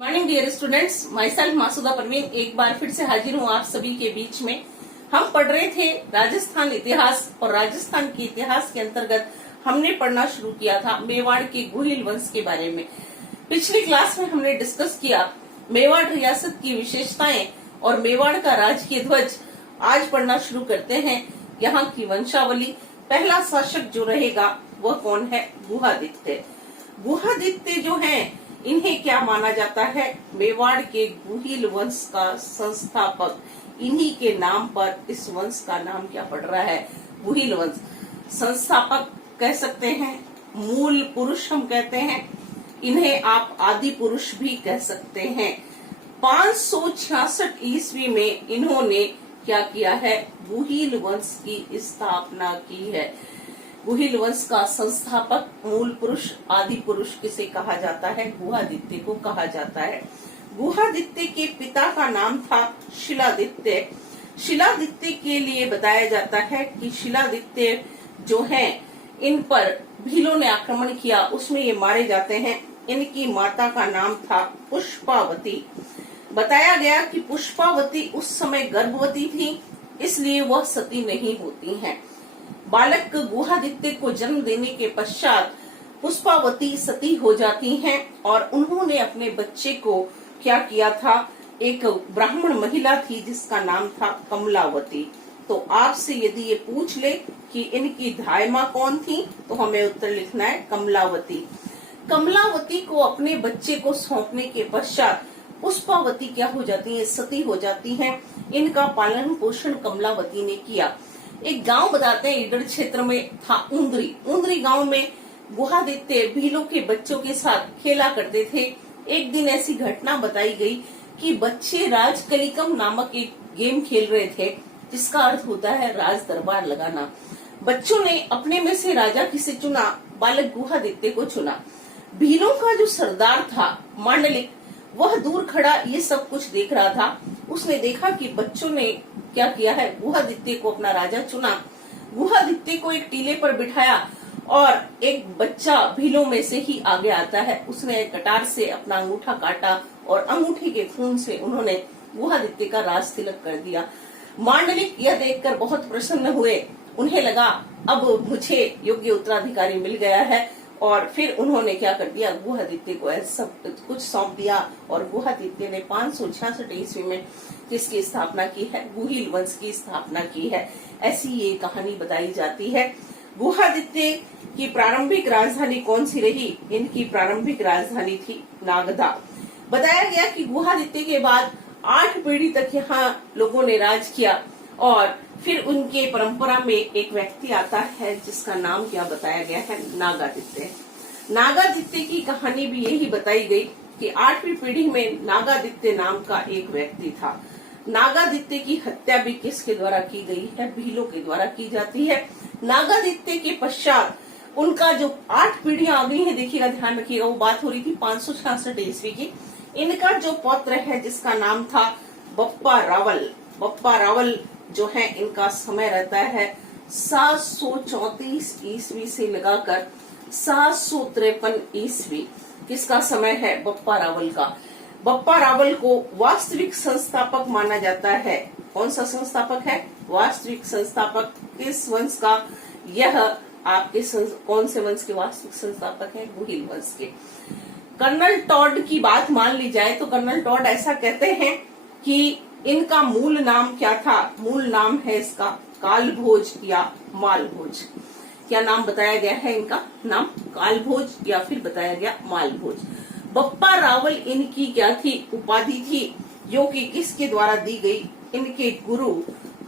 Morning dear students, myself Masuda Parveen एक बार फिर से हाजिर हूँ आप सभी के बीच में। हम पढ़ रहे थे राजस्थान इतिहास और राजस्थान के इतिहास के अंतर्गत हमने पढ़ना शुरू किया था मेवाड़ के गुहिल वंश के बारे में। पिछली क्लास में हमने डिस्कस किया मेवाड़ रियासत की विशेषताएं और मेवाड़ का राजकीय ध्वज। आज पढ़ना शुरू करते हैं यहाँ की वंशावली। पहला शासक जो रहेगा वह कौन है? गुहादित्य। गुहादित्य जो है इन्हें क्या माना जाता है? मेवाड़ के गुहिल वंश का संस्थापक। इन्हीं के नाम पर इस वंश का नाम क्या पड़ रहा है? गुहिल वंश। संस्थापक कह सकते हैं, मूल पुरुष हम कहते हैं, इन्हें आप आदि पुरुष भी कह सकते हैं। 566 ईस्वी में इन्होंने क्या किया है? गुहिल वंश की स्थापना की है। गुहिल वंश का संस्थापक, मूल पुरुष, आदि पुरुष किसे कहा जाता है? गुहादित्य को कहा जाता है। गुहादित्य के पिता का नाम था शिलादित्य। शिलादित्य के लिए बताया जाता है कि शिलादित्य जो हैं इन पर भीलों ने आक्रमण किया, उसमें ये मारे जाते हैं। इनकी माता का नाम था पुष्पावती। बताया गया कि पुष्पावती उस समय गर्भवती थी, इसलिए वह सती नहीं होती हैं। बालक गुहादित्य को जन्म देने के पश्चात पुष्पावती सती हो जाती हैं और उन्होंने अपने बच्चे को क्या किया था? एक ब्राह्मण महिला थी जिसका नाम था कमलावती। तो आपसे यदि ये पूछ ले कि इनकी धायमा कौन थी, तो हमें उत्तर लिखना है कमलावती। कमलावती को अपने बच्चे को सौंपने के पश्चात पुष्पावती क्या हो जाती है? सती हो जाती हैं। इनका पालन पोषण कमलावती ने किया। एक गांव बताते हैं ईडर क्षेत्र में था उंदरी गांव में गुहादित्य भीलों के बच्चों के साथ खेला करते थे। एक दिन ऐसी घटना बताई गई कि बच्चे राजकलिकम नामक एक गेम खेल रहे थे, जिसका अर्थ होता है राज दरबार लगाना। बच्चों ने अपने में से राजा किसे चुना? बालक गुहादित्य को चुना। भीलों का जो सरदार था मांडलिक, वह दूर खड़ा ये सब कुछ देख रहा था। उसने देखा कि बच्चों ने क्या किया है? गुहादित्य को अपना राजा चुना। गुहादित्य को एक टीले पर बिठाया और एक बच्चा भीलों में से ही आगे आता है। उसने कटार से अपना अंगूठा काटा और अंगूठे के खून से उन्होंने गुहादित्य का राज तिलक कर दिया। मांडलिक यह देखकर बहुत प्रसन्न हुए। उन्हें लगा अब मुझे योग्य उत्तराधिकारी मिल गया है, और फिर उन्होंने क्या कर दिया? गुहादित्य को सब कुछ सौंप दिया। और गुहादित्य ने 566 ईस्वी में किसकी स्थापना की है? गुहिल वंश की स्थापना की है। ऐसी ये कहानी बताई जाती है। गुहादित्य की प्रारंभिक राजधानी कौन सी रही? इनकी प्रारंभिक राजधानी थी नागदा। बताया गया कि गुहादित्य के बाद 8 पीढ़ी तक यहाँ लोगों ने राज किया, और फिर उनके परंपरा में एक व्यक्ति आता है जिसका नाम क्या बताया गया है? नागादित्य। नागादित्य की कहानी भी यही बताई गई कि 8वीं पीढ़ी में नागादित्य नाम का एक व्यक्ति था। नागादित्य की हत्या भी किसके द्वारा की गई है? भीलों के द्वारा की जाती है। नागादित्य के पश्चात उनका जो 8 पीढ़ियां आ गई है, देखिएगा, ध्यान रखिएगा, वो बात हो रही थी 566 ईस्वी की। इनका जो पौत्र है जिसका नाम था बप्पा रावल। बप्पा रावल जो है इनका समय रहता है 734 ईस्वी से लगाकर 753 ईस्वी। किसका समय है? बप्पा रावल का। बप्पा रावल को वास्तविक संस्थापक माना जाता है। कौन सा संस्थापक है? वास्तविक संस्थापक। किस वंश का? यह आपके कौन से वंश के वास्तविक संस्थापक है? गुहिल वंश के। कर्नल टॉड की बात मान ली जाए तो कर्नल टॉड ऐसा कहते हैं कि इनका मूल नाम क्या था? मूल नाम है इसका कालभोज या मालभोज। क्या नाम बताया गया है? इनका नाम कालभोज या फिर बताया गया मालभोज। बप्पा रावल इनकी क्या थी? उपाधि थी, जो कि किसके द्वारा दी गई? इनके गुरु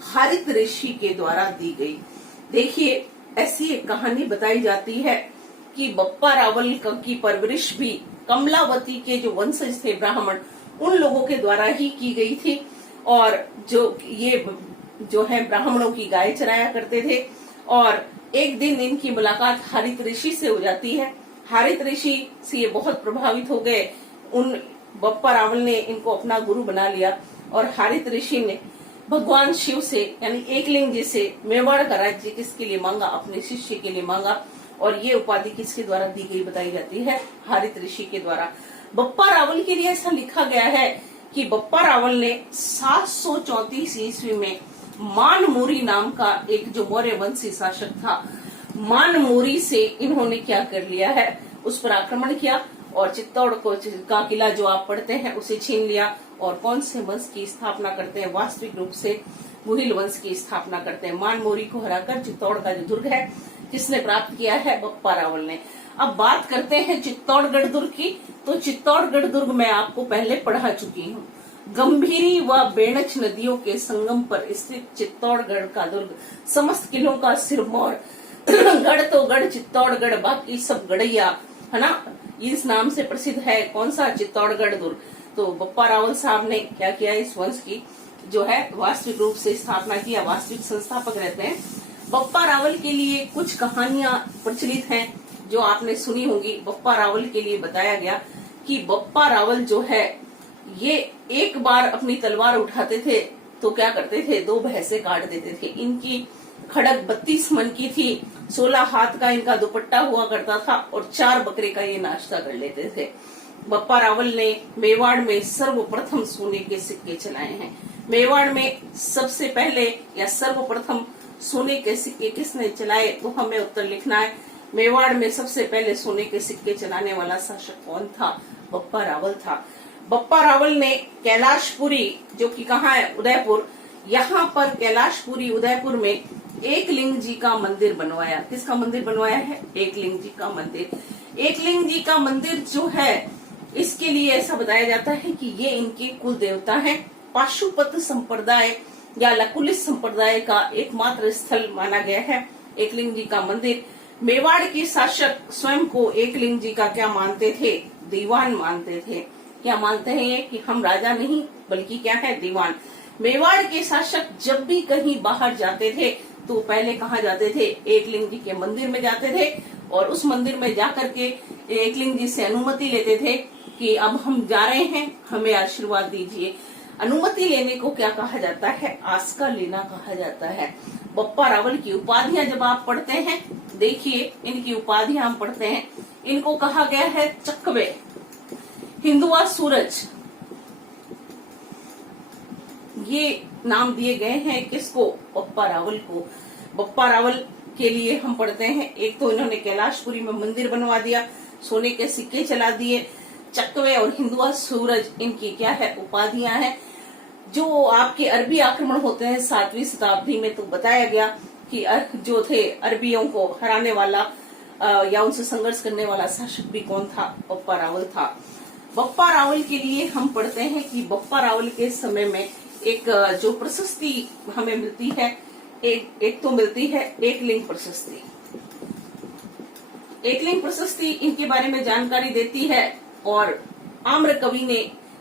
हरित ऋषि के द्वारा दी गई। देखिए, ऐसी एक कहानी बताई जाती है कि बप्पा रावल की परवरिश भी कमलावती के जो वंशज थे ब्राह्मण, उन लोगों के द्वारा ही की गई थी। और ये जो है ब्राह्मणों की गाय चराया करते थे। और एक दिन इनकी मुलाकात हरित ऋषि से हो जाती है। हरित ऋषि से ये बहुत प्रभावित हो गए। उन बप्पा रावल ने इनको अपना गुरु बना लिया, और हरित ऋषि ने भगवान शिव से यानी एकलिंग जी से मेवाड़ का राज्य किसके लिए मांगा? अपने शिष्य के लिए मांगा। और ये उपाधि किसके द्वारा दी गई बताई जाती है? हरित ऋषि के द्वारा। बप्पा रावल के लिए ऐसा लिखा गया है कि बप्पा रावल ने 734 ईस्वी में मानमोरी नाम का एक जो मौर्य वंशी शासक था, मानमोरी से इन्होंने क्या कर लिया है, उस पर आक्रमण किया और चित्तौड़ का किला जो आप पढ़ते हैं उसे छीन लिया। और कौन से वंश की स्थापना करते हैं, वास्तविक रूप से गुहिल वंश की स्थापना करते हैं। मानमोरी को हराकर चित्तौड़ का जो दुर्ग है किसने प्राप्त किया है, बप्पा रावल ने। अब बात करते हैं चित्तौड़गढ़ दुर्ग की। तो चित्तौड़गढ़ दुर्ग मैं आपको पहले पढ़ा चुकी हूँ। गंभीरी व बेणच नदियों के संगम पर स्थित चित्तौड़गढ़ का दुर्ग समस्त किलों का सिरमौर, गढ़ तो गढ़ चित्तौड़गढ़ बाकी सब गढ़ैया, है ना, इस नाम से प्रसिद्ध है। कौन सा, चित्तौड़गढ़ दुर्ग। तो बप्पा रावल साहब ने क्या किया, इस वंश की जो है वास्तविक रूप से स्थापना किया, वास्तविक संस्थापक रहते हैं। बप्पा रावल के लिए कुछ कहानियां प्रचलित हैं जो आपने सुनी होंगी। बप्पा रावल के लिए बताया गया कि बप्पा रावल जो है ये एक बार अपनी तलवार उठाते थे तो क्या करते थे, 2 भैंसे काट देते थे। इनकी खड़क 32 मन की थी, 16 हाथ का इनका दुपट्टा हुआ करता था और 4 बकरे का ये नाश्ता कर लेते थे। बप्पा रावल ने मेवाड़ में सर्वप्रथम सोने के सिक्के चलाए हैं। मेवाड़ में सबसे पहले या सर्वप्रथम सोने के सिक्के किसने चलाए, तो हमें उत्तर लिखना है। मेवाड़ में सबसे पहले सोने के सिक्के चलाने वाला शासक कौन था, बप्पा रावल था। बप्पा रावल ने कैलाशपुरी, जो कि कहाँ है, उदयपुर, यहाँ पर कैलाशपुरी उदयपुर में एकलिंग जी का मंदिर बनवाया। किसका मंदिर बनवाया है, एकलिंग जी का मंदिर। एकलिंग जी का मंदिर जो है इसके लिए ऐसा बताया जाता है कि ये इनके कुल देवता हैं। पाशुपत संप्रदाय या लकुलिस संप्रदाय का एकमात्र स्थल माना गया है एकलिंग जी का मंदिर। मेवाड़ के शासक स्वयं को एकलिंग जी का क्या मानते थे, दीवान मानते थे। क्या मानते हैं ये कि हम राजा नहीं बल्कि क्या है, दीवान। मेवाड़ के शासक जब भी कहीं बाहर जाते थे तो पहले कहाँ जाते थे, एकलिंग जी के मंदिर में जाते थे और उस मंदिर में जाकर के एकलिंग जी से अनुमति लेते थे कि अब हम जा रहे हैं, हमें आशीर्वाद दीजिए। अनुमति लेने को क्या कहा जाता है, आस्का लेना कहा जाता है। बप्पा रावल की उपाधियां जब आप पढ़ते हैं, देखिए इनकी उपाधियां हम पढ़ते हैं। इनको कहा गया है चकवे, हिंदुआ सूरज, ये नाम दिए गए हैं किसको, बप्पा रावल को। बप्पा रावल के लिए हम पढ़ते हैं, एक तो इन्होंने कैलाशपुरी में मंदिर बनवा दिया, सोने के सिक्के चला दिए, चकवे और हिंदुआ सूरज इनकी क्या है, उपाधियां हैं। जो आपके अरबी आक्रमण होते हैं 7वीं शताब्दी में, तो बताया गया कि जो थे अरबियों को हराने वाला या उनसे संघर्ष करने वाला शासक भी कौन था, बप्पा रावल था। बप्पा रावल के लिए हम पढ़ते हैं कि बप्पा रावल के समय में एक जो प्रशस्ति हमें मिलती है, एक तो मिलती है एकलिंग प्रशस्ति। एकलिंग प्रशस्ति इनके बारे में जानकारी देती है। और आम्र कवि ने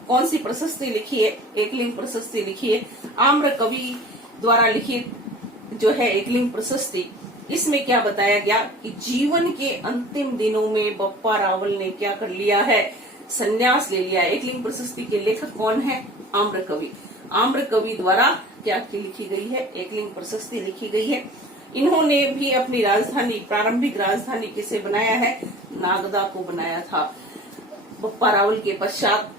कौन सी प्रशस्ति लिखी है, एकलिंग प्रशस्ति लिखी है, आम्र कवि द्वारा लिखित जो है एकलिंग प्रशस्ति। इसमें क्या बताया गया कि जीवन के अंतिम दिनों में बप्पा रावल ने क्या कर लिया है, संन्यास ले लिया। एकलिंग प्रशस्ति के लेखक कौन है, आम्र कवि। आम्र कवि द्वारा क्या लिखी गई है, एकलिंग प्रशस्ति लिखी गई है। इन्होंने भी अपनी राजधानी, प्रारंभिक राजधानी किसे बनाया है, नागदा को बनाया था। बप्पा रावल के पश्चात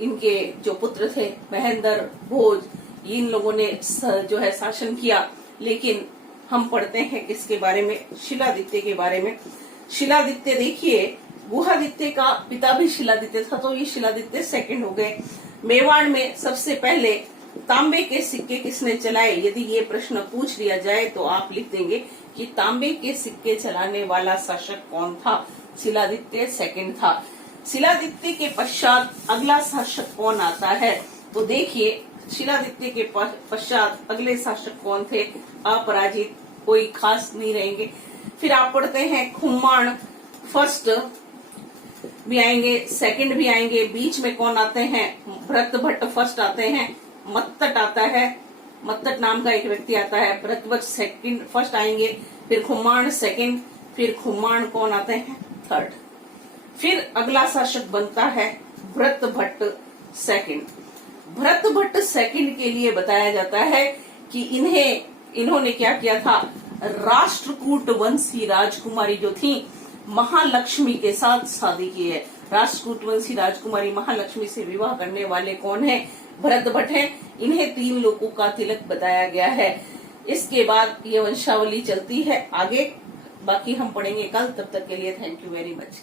इनके जो पुत्र थे महेंद्र, भोज, इन लोगों ने जो है शासन किया। लेकिन हम पढ़ते हैं किसके बारे में, शिलादित्य के बारे में। शिलादित्य देखिए, गुहादित्य का पिता भी शिलादित्य था, तो ये शिलादित्य सेकंड हो गए। मेवाड़ में सबसे पहले तांबे के सिक्के किसने चलाए, यदि ये प्रश्न पूछ लिया जाए तो आप लिख देंगे कि तांबे के सिक्के चलाने वाला शासक कौन था, शिलादित्य सेकंड था। शिलादित्य के पश्चात अगला शासक कौन आता है, तो देखिए शिलादित्य के पश्चात अगले शासक कौन थे, अपराजित, कोई खास नहीं रहेंगे। फिर आप पढ़ते हैं खुम्माण, फर्स्ट भी आएंगे, सेकंड भी आएंगे। बीच में कौन आते हैं, भरत भट्ट फर्स्ट आते हैं, मत्तट आता है, मत्तट नाम का एक व्यक्ति आता है, भरत भट्ट सेकंड फर्स्ट आएंगे, फिर खुम्माण सेकंड, फिर खुम्माण कौन आते हैं, थर्ड। फिर अगला शासक बनता है भरत भट्ट सेकंड। भरत भट्ट सेकंड के लिए बताया जाता है कि इन्होंने क्या किया था, राष्ट्रकूट वंशी राजकुमारी जो थी महालक्ष्मी के साथ शादी की है। राष्ट्रकूट वंशी राजकुमारी महालक्ष्मी से विवाह करने वाले कौन है? भरत भट्ट हैं। इन्हें 3 लोगों का तिलक बताया गया है। इसके बाद ये वंशावली चलती है आगे, बाकी हम पढ़ेंगे कल। तब तक के लिए थैंक यू वेरी मच।